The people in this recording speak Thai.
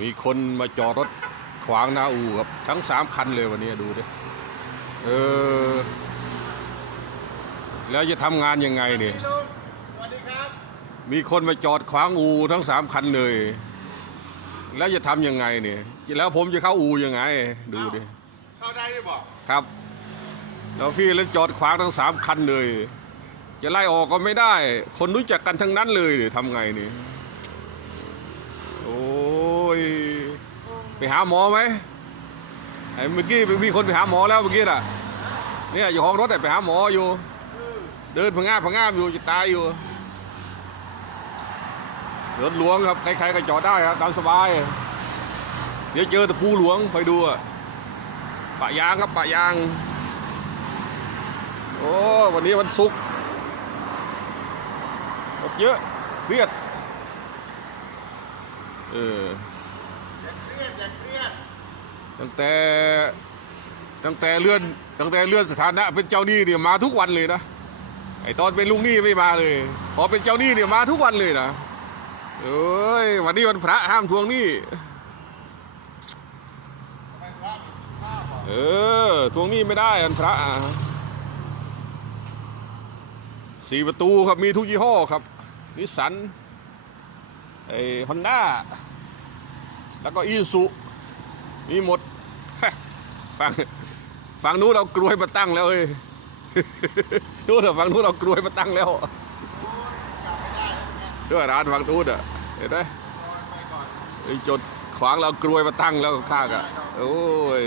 มีคนมาจอดรถขวางหน้าอู่ครับ ทั้งสามคันเลยวันนี้ดูดิเออ แล้วจะทำงานยังไงเนี่ยพี่ลุงสวัสดีครับมีคนมาจอดขวางอู่ทั้งสามคันเลย แล้วจะทำยังไงเนี่ยแล้วผมจะเข้าอู่ยังไง ดูดิเข้าได้ด้วยบอกครับ แล้วพี่เล่นจอดขวางทั้งสามคันเลย จะไล่ออกก็ไม่ได้ คนรู้จักกันทั้งนั้นเลยเนี่ยทำไงนี่โอ้ยไป หาหมอไหมไอ้เมื่อกี้มีคนไปหาหมอแล้วเมื่อกี้น่ะเนี่ยอยู่ห้องรถน่ไปหาหมออยู่ เดินผงาบผงาบอยู่จะตายอยู่รถหลวงครับ ใครๆก็จอดได้ครับตามสบาย เดี๋ยวเจอตะปูหลวงคอยดูปะยางครับปะยาง โอ้วันนี้วันศุกร์รถเยอะเครียดเออ อย่าเครียดอย่าเครียด ตั้งแต่ตั้งแต่เลื่อนตั้งแต่เลื่อนสถานะเป็นเจ้าหนี้เนี่ยมาทุกวันเลยนะไอตอนเป็นลุงหนี้ไม่มาเลย พอเป็นเจ้าหนี้เนี่ยมาทุกวันเลยนะเอ้ยวันนี้วันพระห้ามทวงหนี้เออทวงหนี้ไม่ได้วันพระอะสี่ประตูครับมีทุกยี่ห้อครับนิสสันไอฮอนด้าแล้วก็อีสุ มีหมดฟังฝั่งนู้นเรากลวยมาตั้งแล้วเอ้ยนู้นอะฝั่งนู้นเรากลวยมาตั้งแล้วด้วเป็นไงด้วยร้านฝั่งนู้นอะเห็นไหมไอ้จดขวางเรากลวยมาตั้งแล้วข้างอะโอ้ย